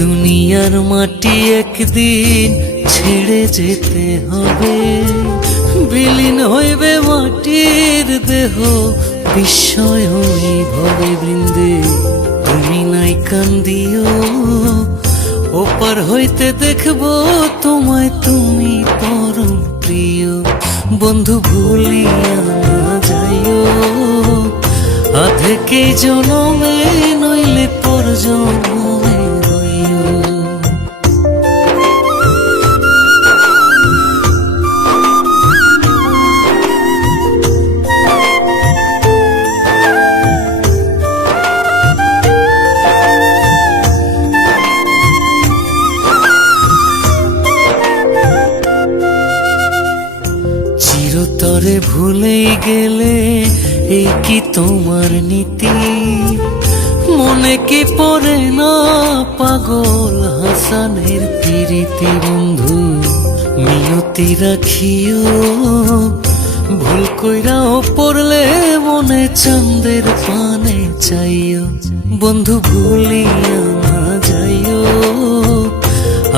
দুনিয়ার মাটি একদিন ছেড়ে যেতে হবে। বিলীন হইবে মাটির দেহ, বিস্ময় ভবে বৃন্দে। তুমি নাই কান্দিও ওপার হইতে দেখব তোমায় তুমি পরম প্রিয়। বন্ধু ভুলিয়া না যাইও, আধেকে জনমে নইলে পর জনমে চিরতরে ভুলেই গেলে এই কি তোমার নীতি? মনে কি পড়ে না পাগল হাসানের প্রীতি বন্ধু? মিনতি রাখিও, ভুল কইরাও পড়লে মনে চান্দের পানে চাইও। বন্ধু ভুলিয়া না যাইও,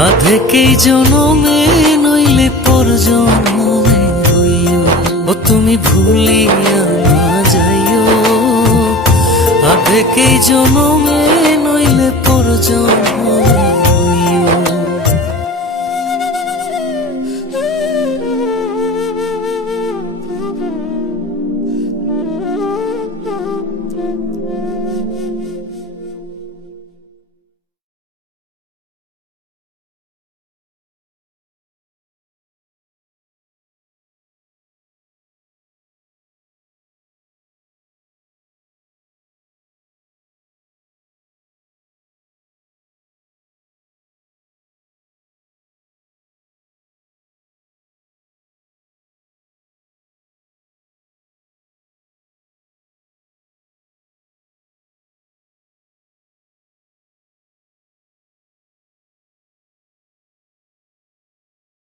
আধেকেই জনমে নইলে পর জনমে তুমি ভুলিয়া না যাইও। আধেকেই জনমে নইলে পর জনমে।